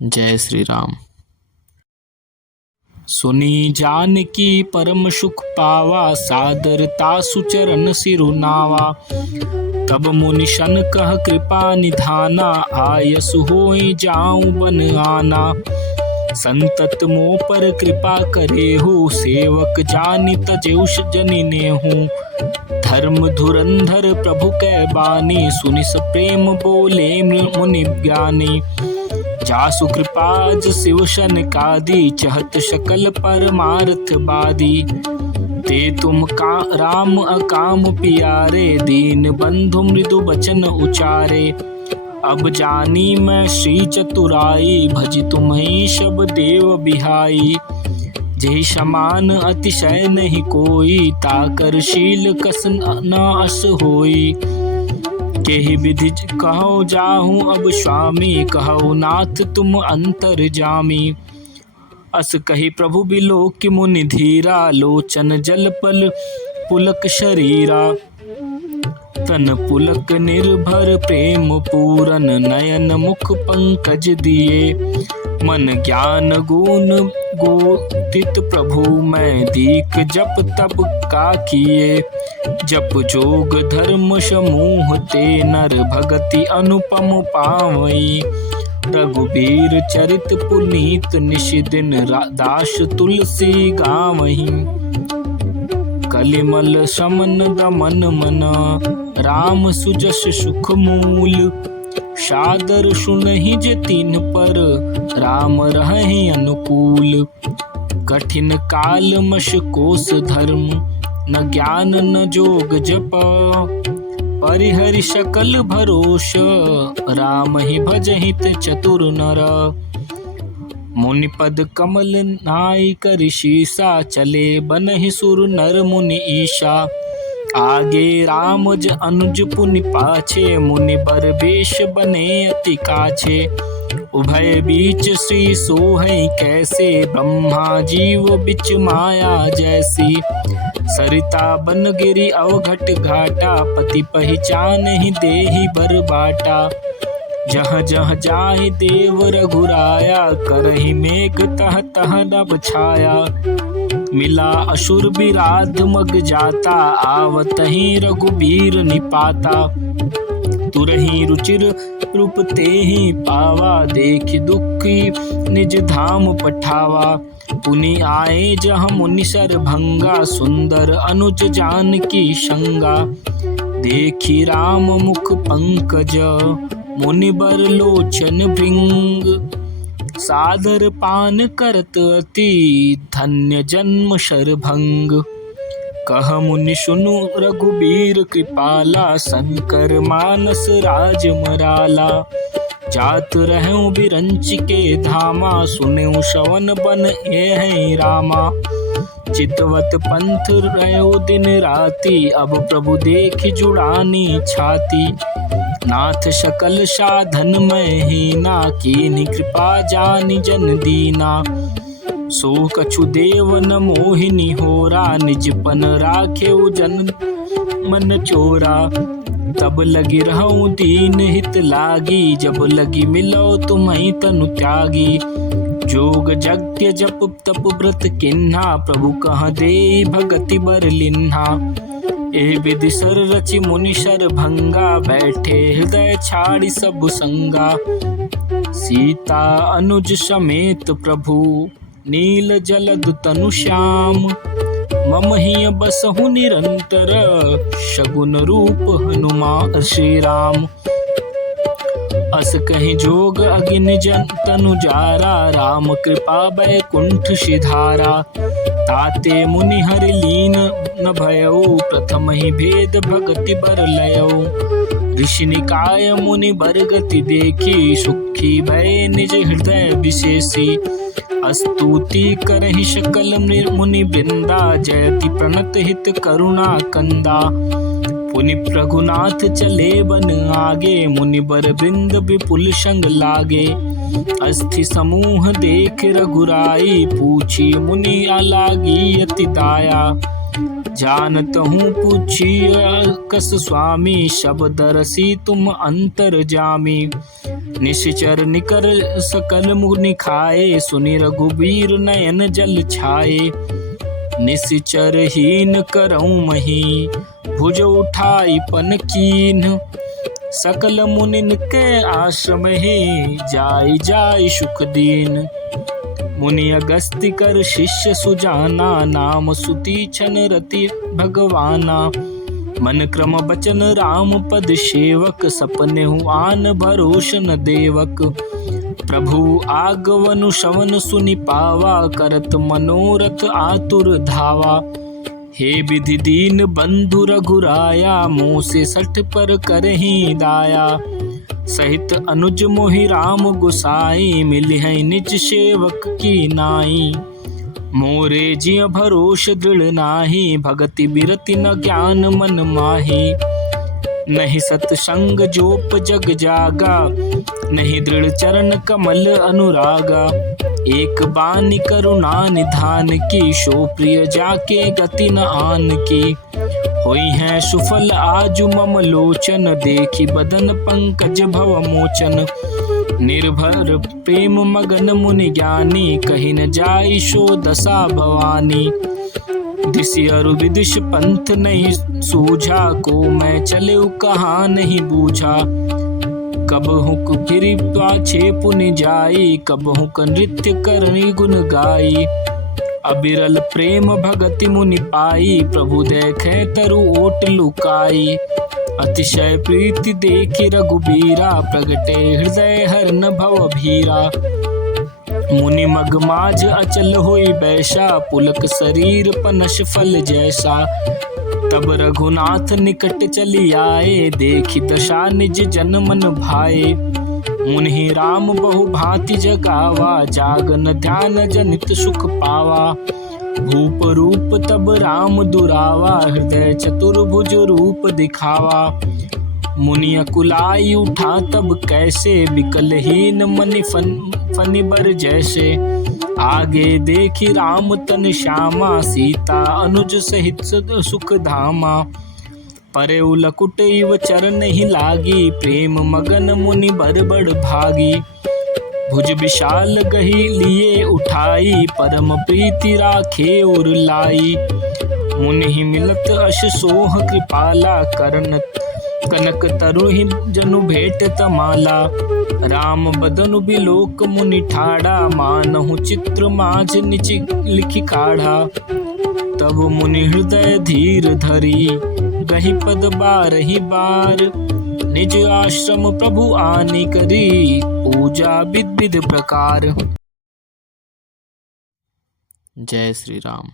जय श्री राम। सुनी जानकी परम सुख पावा, सादरता सुचरण सिरुनावा। तब मुनि शन कह कृपा निधाना, आयस होई जाऊं बन आना। संतत मोह पर कृपा करे हो, सेवक जानि तजेउष जनि नेहु। धर्म धुरंधर प्रभु कै बानी, सुनि स प्रेम बोले मुनि ज्ञानी। जासु कृपाज शिव शनकादि, चहत शकल परमार्थ बादी। ते तुम का राम अकाम पियारे, दीन बंधु मृदु बचन उचारे। अब जानी मैं श्री चतुराई, भज तुम्हीं शब देव बिहाई। जेहि समान अतिशय नहीं कोई, ताकर शील कस न अस होई। केहि विधि कहो जाहूँ अब स्वामी, कहो नाथ तुम अंतर जामी। अस कही प्रभु बिलोक मुनि धीरा, लोचन जल पल पुलक शरीरा। तन पुलक निर्भर प्रेम पूरन, नयन मुख पंकज दिए। मन ज्ञान गुण गोतित प्रभु मैं, दीक जप तप का किए। जप जोग धर्म समूह ते, नर भगति अनुपम पावई। रघुबीर चरित पुनीत, निश दिन दास तुलसी गावहीं। कलिमल समन दमन मन, राम सुजस सुख मूल। सादर सुनहि जे तीन पर, राम रहहि अनुकूल। कठिन काल मश कोस धर्म, न ज्ञान न जोग जप। परिहरि सकल भरोष, राम ही भजहित चतुर नर। मुनिपद कमल नाई कर शीसा, चले बनहि सुर नर मुनि ईशा। आगे रामज अनुज पुनि पाछे, मुनि बर वेश बने अति काछे। उभय बीच श्री सोहै कैसे, ब्रह्मा जीव बिच माया जैसी। सरिता बन गिरी अवघट घाटा, पति पहचान ही देहि बर बाटा। जहाँ जहाँ जाहि देव रघुराया, करहि मेघ तह तह नभ छाया। मिला असुर बिराध मग जाता, आवतहि रघुबीर निपाता। तुरहि रुचिर रूप तेहि पावा, देखि दुखी निज धाम पठावा। पुनि आए जहाँ मुनि सर भंगा, सुंदर अनुज जानकी संगा। देखी राम मुख पंकज, मुनि बर लोचन भृंग। सादर पान करत अति, धन्य जन्म शरभंग। कह मुनि सुनु रघुबीर कृपाला, शंकर मानस राज मराला। जात रहूं बिरंच के धामा, सुनेऊ श्रवण बन एहि रामा। चितवत पंथ रहो दिन राति, अब प्रभु देख जुड़ानी छाती। नाथ सकल साधन में हीना, कीन्ही कृपा जानि जन दीना। सो कछु देव न मोहिनी होरा, निज पन राखे जन मन चोरा। तब लगी रहूं दीन हित लागी, जब लगी मिलो तुम्हीं तनु त्यागी। जोग जग्य जप तप व्रत किन्हा, प्रभु कह दे भगति बर लिन्हा। एहि विधि सर रचि मुनि शर भंगा, बैठे हृदय छाड़ी सब संगा। सीता अनुज समेत प्रभु, नील जलद तनु श्याम। मम हिय बसहु निरंतर, शगुन रूप हनुमान श्री राम। अस कहीं जोग अगिन जन तनु जारा, राम कृपा बैकुंठ सिधारा। ताते मुनि हरि लीन न भयउ, प्रथम ही भेद भगति बर लयउ। ऋषि निकाय मुनि बरगति देखी, सुखी भय निज हृदय विशेषी। स्तुति करहि सकल मुनि वृंदा, जयति प्रणत हित करुणा कंदा। पुनि रघुनाथ चले बन आगे, मुनि बर वृंद विपुल संग लागे। अस्थि समूह देख रघुराई, पूछी मुनि आलागी अति दाया। जानत हूँ पूछिया कस स्वामी, शब्द रसी तुम अंतर जामी। निश्चर निकर सकल मुनि खाए, सुनि रघुबीर नयन जल छाए। निश्चर हीन करऊँ मही, भुज उठाई पन कीन। सकल मुनिन के आश्रम हे, जाई जाई सुख दीन। मुनि अगस्त्य कर शिष्य सुजाना, नाम सुतीक्षण रति भगवाना। मन क्रम बचन राम पद सेवक, सपने आन भरोशन देवक। प्रभु आगवनु श्रवण सुनि पावा, करत मनोरथ आतुर धावा। हे विधि दीन बंधु रघुराया, मोह से सठ पर करहि दाया। सहित अनुज मोहि राम गुसाई, मिली है निज सेवक की नाई। मोरे जिय भरोस दृढ़ नाही, भगति बिरति न ज्ञान मन माही। नहीं सतसंग जोप जग जागा, नहीं दृढ़ चरण कमल अनुरागा। एक बानी करुणा निधान की, शो प्रिय जाके गति न आन की। होई है सुफल आजु मम लोचन, देखी बदन पंकज भव मोचन। निर्भर प्रेम मगन मुनि ज्ञानी, कही न जाई सो दशा भवानी। दिशि अरु विदिश पंथ नहीं सूझा, को मैं चले कहाँ नहीं बूझा। कब हुक फिरी पाछे पुनि जाई, कब हुक नृत्य करनी गुण गाई। अबिरल प्रेम भगति मुनि पाई, प्रभु देखे तरु ओट लुकाई। अतिशय प्रीति देखी रघुबीरा, प्रगटे हृदय हरन भव भीरा। मुनि मग माज अचल होई बैसा, पुलक शरीर पनस फल जैसा। तब रघुनाथ निकट चली आए, देखी दशा निज जन मन भाए। मुनि राम बहु भांति जगावा, जागन ध्यान जनित सुख पावा। भूप रूप तब राम दुरावा, हृदय चतुर्भुज रूप दिखावा। मुनि अकुलाई उठा तब कैसे, विकलहीन मनि फनि बर जैसे। आगे देखी राम तन श्यामा, सीता अनुज सहित सुख धामा। परे उलकुट इव चरण ही लागी, प्रेम मगन मुनि बर बड़ भागी। भुज विशाल गही लिए उठाई, परम प्रीति राखे उर लाई। मुनि मिलत अश सोह कृपाला, करन कनक तरु ही जनु भेट तमाला। राम बदनु बिलोक मुनि ठाड़ा, मानहु चित्र माझ निच लिखि काढ़ा। तब मुनि हृदय धीर धरी, गही पद बारहि बार। निज आश्रम प्रभु आनि करी, पूजा विध विध प्रकार। जय श्री राम।